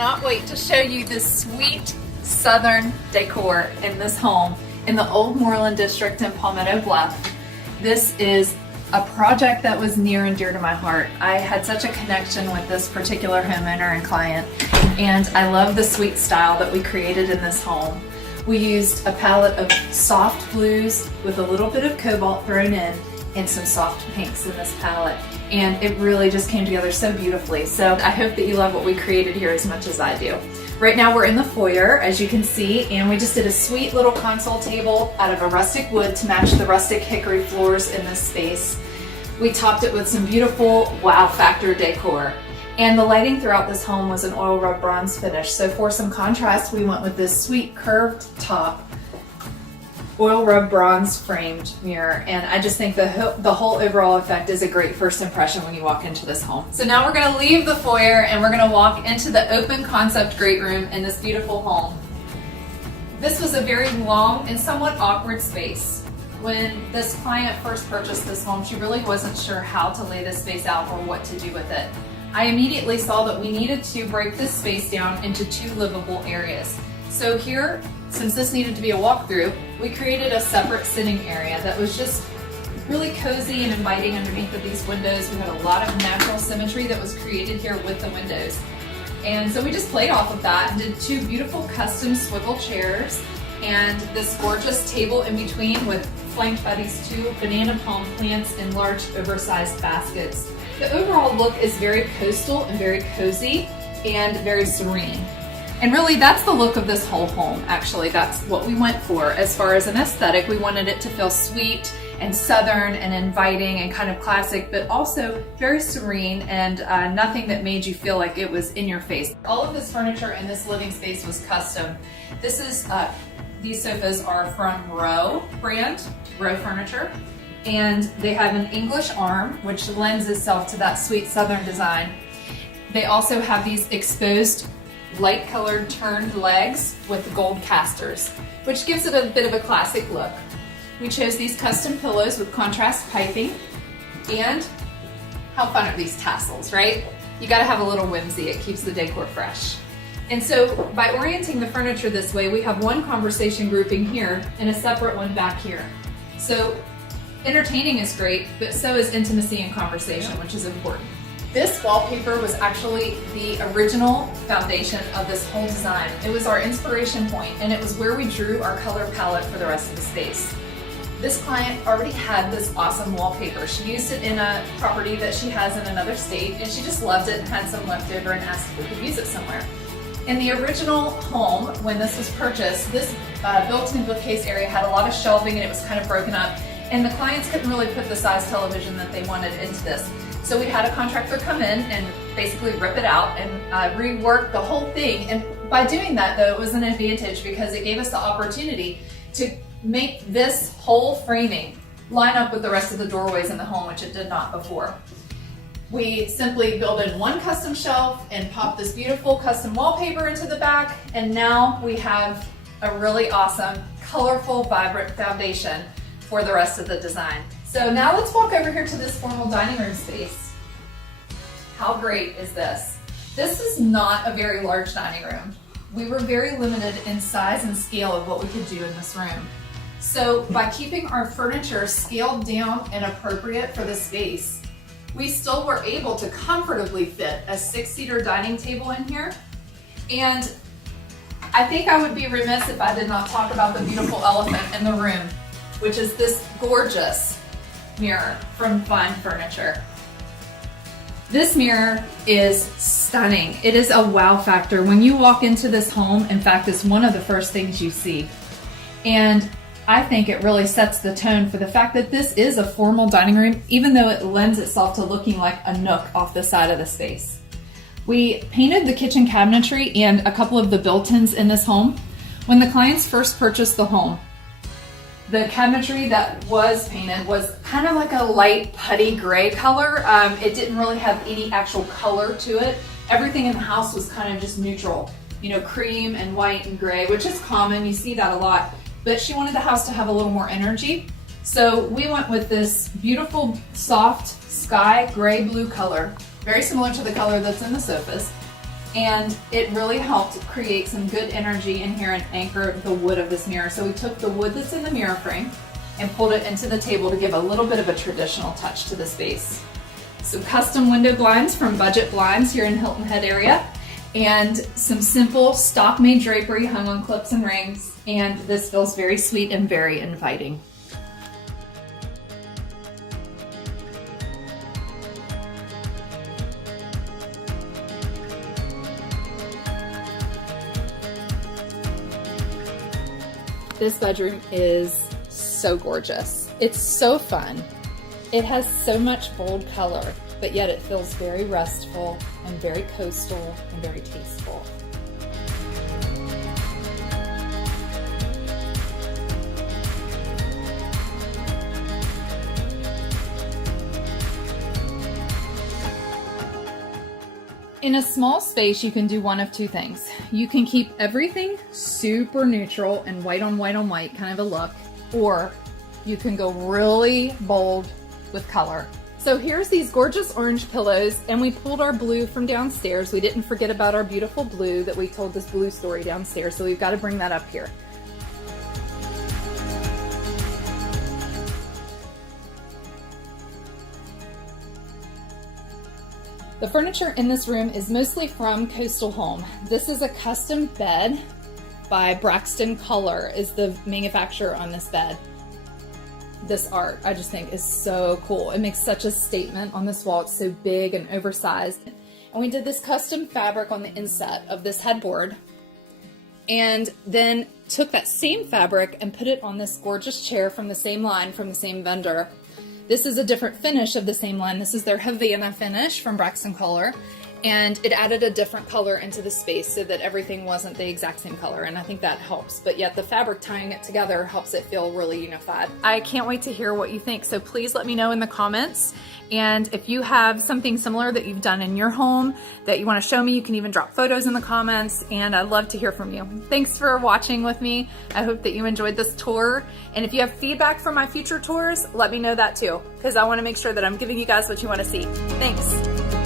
cannot wait to show you this sweet southern decor in this home in the old Moreland district in Palmetto Bluff. This is a project that was near and dear to my heart. I had such a connection with this particular homeowner and client, and I love the sweet style that we created in this home. We used a palette of soft blues with a little bit of cobalt thrown in and some soft pinks in this palette, and it really just came together so beautifully. So I hope that you love what we created here as much as I do. Right now we're in the foyer, as you can see, and we just did a sweet little console table out of a rustic wood to match the rustic hickory floors in this space. We topped it with some beautiful wow factor decor. And the lighting throughout this home was an oil rub bronze finish. So for some contrast, we went with this sweet curved top, oil rub bronze framed mirror. And I just think the whole overall effect is a great first impression when you walk into this home. So now we're gonna leave the foyer and we're gonna walk into the open concept great room in this beautiful home. This was a very long and somewhat awkward space. When this client first purchased this home, she really wasn't sure how to lay this space out or what to do with it. I immediately saw that we needed to break this space down into two livable areas. So here, since this needed to be a walkthrough, we created a separate sitting area that was just really cozy and inviting underneath of these windows. We had a lot of natural symmetry that was created here with the windows. And so we just played off of that and did two beautiful custom swivel chairs and this gorgeous table in between with flanked by these two banana palm plants in large oversized baskets. The overall look is very coastal and very cozy and very serene. And really that's the look of this whole home, actually. That's what we went for as far as an aesthetic. We wanted it to feel sweet and southern and inviting and kind of classic, but also very serene and nothing that made you feel like it was in your face. All of this furniture in this living space was custom. These sofas are from Row brand, Row Furniture, and they have an English arm, which lends itself to that sweet southern design. They also have these exposed light colored turned legs with gold casters, which gives it a bit of a classic look. We chose these custom pillows with contrast piping, and how fun are these tassels, right? You gotta have a little whimsy, it keeps the decor fresh. And so by orienting the furniture this way, we have one conversation grouping here and a separate one back here. So entertaining is great, but so is intimacy and conversation, which is important. This wallpaper was actually the original foundation of this whole design. It was our inspiration point, and it was where we drew our color palette for the rest of the space. This client already had this awesome wallpaper. She used it in a property that she has in another state, and she just loved it and had some left over and asked if we could use it somewhere. In the original home, when this was purchased, this built-in bookcase area had a lot of shelving and it was kind of broken up, and the clients couldn't really put the size television that they wanted into this. So we had a contractor come in and basically rip it out and rework the whole thing. And by doing that, though, it was an advantage because it gave us the opportunity to make this whole framing line up with the rest of the doorways in the home, which it did not before. We simply built in one custom shelf and popped this beautiful custom wallpaper into the back, and now we have a really awesome, colorful, vibrant foundation for the rest of the design. So now let's walk over here to this formal dining room space. How great is this? This is not a very large dining room. We were very limited in size and scale of what we could do in this room. So by keeping our furniture scaled down and appropriate for the space, we still were able to comfortably fit a 6-seater dining table in here. And I think I would be remiss if I did not talk about the beautiful elephant in the room, which is this gorgeous mirror from Fine Furniture. This mirror is stunning. It is a wow factor. When you walk into this home, in fact, it's one of the first things you see. And I think it really sets the tone for the fact that this is a formal dining room, even though it lends itself to looking like a nook off the side of the space. We painted the kitchen cabinetry and a couple of the built-ins in this home. When the clients first purchased the home, the cabinetry that was painted was kind of like a light putty gray color. It didn't really have any actual color to it. Everything in the house was kind of just neutral, cream and white and gray, which is common, you see that a lot. But she wanted the house to have a little more energy. So we went with this beautiful, soft sky gray blue color, very similar to the color that's in the sofas. And it really helped create some good energy in here and anchor the wood of this mirror. So we took the wood that's in the mirror frame and pulled it into the table to give a little bit of a traditional touch to the space. So custom window blinds from Budget Blinds here in Hilton Head area, and some simple stock-made drapery hung on clips and rings, and this feels very sweet and very inviting. This bedroom is so gorgeous. It's so fun. It has so much bold color, but yet it feels very restful and very coastal and very tasteful. In a small space, you can do one of two things. You can keep everything super neutral and white on white on white kind of a look, or you can go really bold with color. So here's these gorgeous orange pillows, and we pulled our blue from downstairs. We didn't forget about our beautiful blue that we told this blue story downstairs, so we've got to bring that up here. The furniture in this room is mostly from Coastal Home. This is a custom bed by Braxton Color is the manufacturer on this bed. This art, I just think, is so cool. It makes such a statement on this wall. It's so big and oversized. And we did this custom fabric on the inset of this headboard, and then took that same fabric and put it on this gorgeous chair from the same line, from the same vendor. This is a different finish of the same line. This is their Havana finish from Braxton Color, and it added a different color into the space so that everything wasn't the exact same color, and I think that helps. But yet the fabric tying it together helps it feel really unified. I can't wait to hear what you think, so please let me know in the comments. And if you have something similar that you've done in your home that you want to show me, you can even drop photos in the comments, and I'd love to hear from you. Thanks for watching with me. I hope that you enjoyed this tour. And if you have feedback for my future tours, let me know that too, because I want to make sure that I'm giving you guys what you want to see. Thanks.